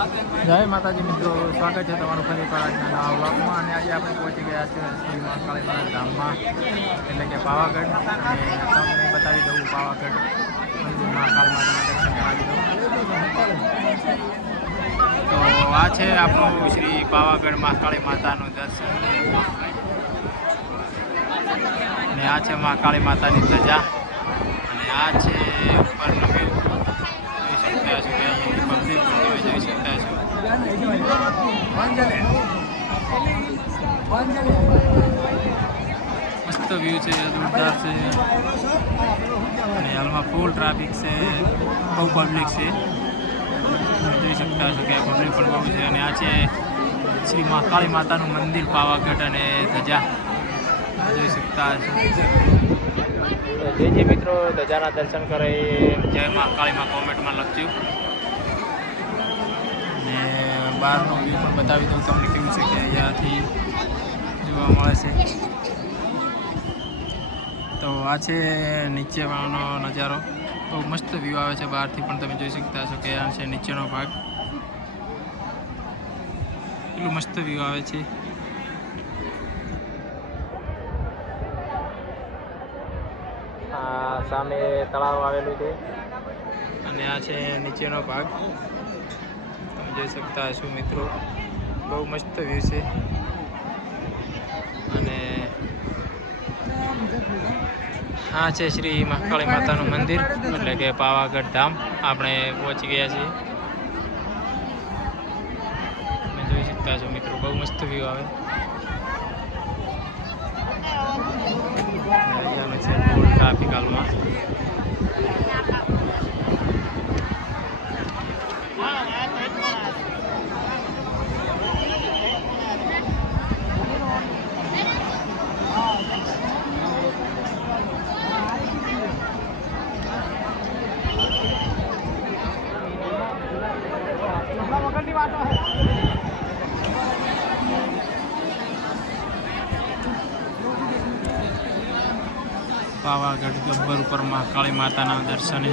જય માતાજી મિત્રો, સ્વાગત છે તમારું ફરી એકવાર આજના નવા વ્લોગમાં. અને આજે આપણે પહોંચી ગયા છીએ શ્રી મહાકાળી માતા ધામમાં, એટલે કે પાવાગઢ. અને તમને બતાવી દઉં પાવાગઢ મંદિર, મહાકાળી માતાના દર્શન કરાવી દઉં. તો આ છે આપણું શ્રી પાવાગઢ મહાકાળી માતાનું દર્શન. અને આ છે મહાકાળી માતાની ધજા. અને આ છે ઉપરનો વ્યૂ. જોઈ શકતા છો કે અહીંયાથી પબ્લિક પણ તમે જોઈ શકતા છો. મસ્ત વ્યૂ છે, જોરદાર છે. અને હાલમાં ફૂલ ટ્રાફિક છે, બહુ પબ્લિક છે. જોઈ શકતા છો કે આ પબ્લિક પણ બહુ છે. અને આ છે શ્રી મહાકાળી માતાનું મંદિર પાવાગઢ અને ધજા જોઈ શકતા છો. જે મિત્રો ધજાના દર્શન કરે જય મહાકાળીમાં કોમેન્ટમાં લખજો. અને બહારનો વ્યૂ પણ બતાવી દઉં તમને કેવું છે કે અહીંયાથી જોવા મળે છે. તો આ છે નીચેનો નજારો, બહુ મસ્ત વ્યૂ આવે છે. બહારથી પણ તમે જોઈ શકતા છો કે આ છે નીચેનો ભાગ, એટલું મસ્ત વ્યૂ આવે છે. આ સામે તળાવ આવેલું છે અને આ છે નીચેનો ભાગ, તમે જોઈ શકતા હશો મિત્રો. બહુ મસ્ત વ્યૂ છે. અને આ છે શ્રી મહાકાળી માતાનું મંદિર, એટલે કે પાવાગઢ ધામ. આપણે પહોંચી ગયા છીએ. તમે જોઈ શકતા છો મિત્રો, બહુ મસ્ત વ્યૂ આવે. અહીંયાનો છે ફૂલ ટ્રાફિક હાલમાં. પાવાગઢ ગબ્બર ઉપર મહાકાળી માતાના દર્શને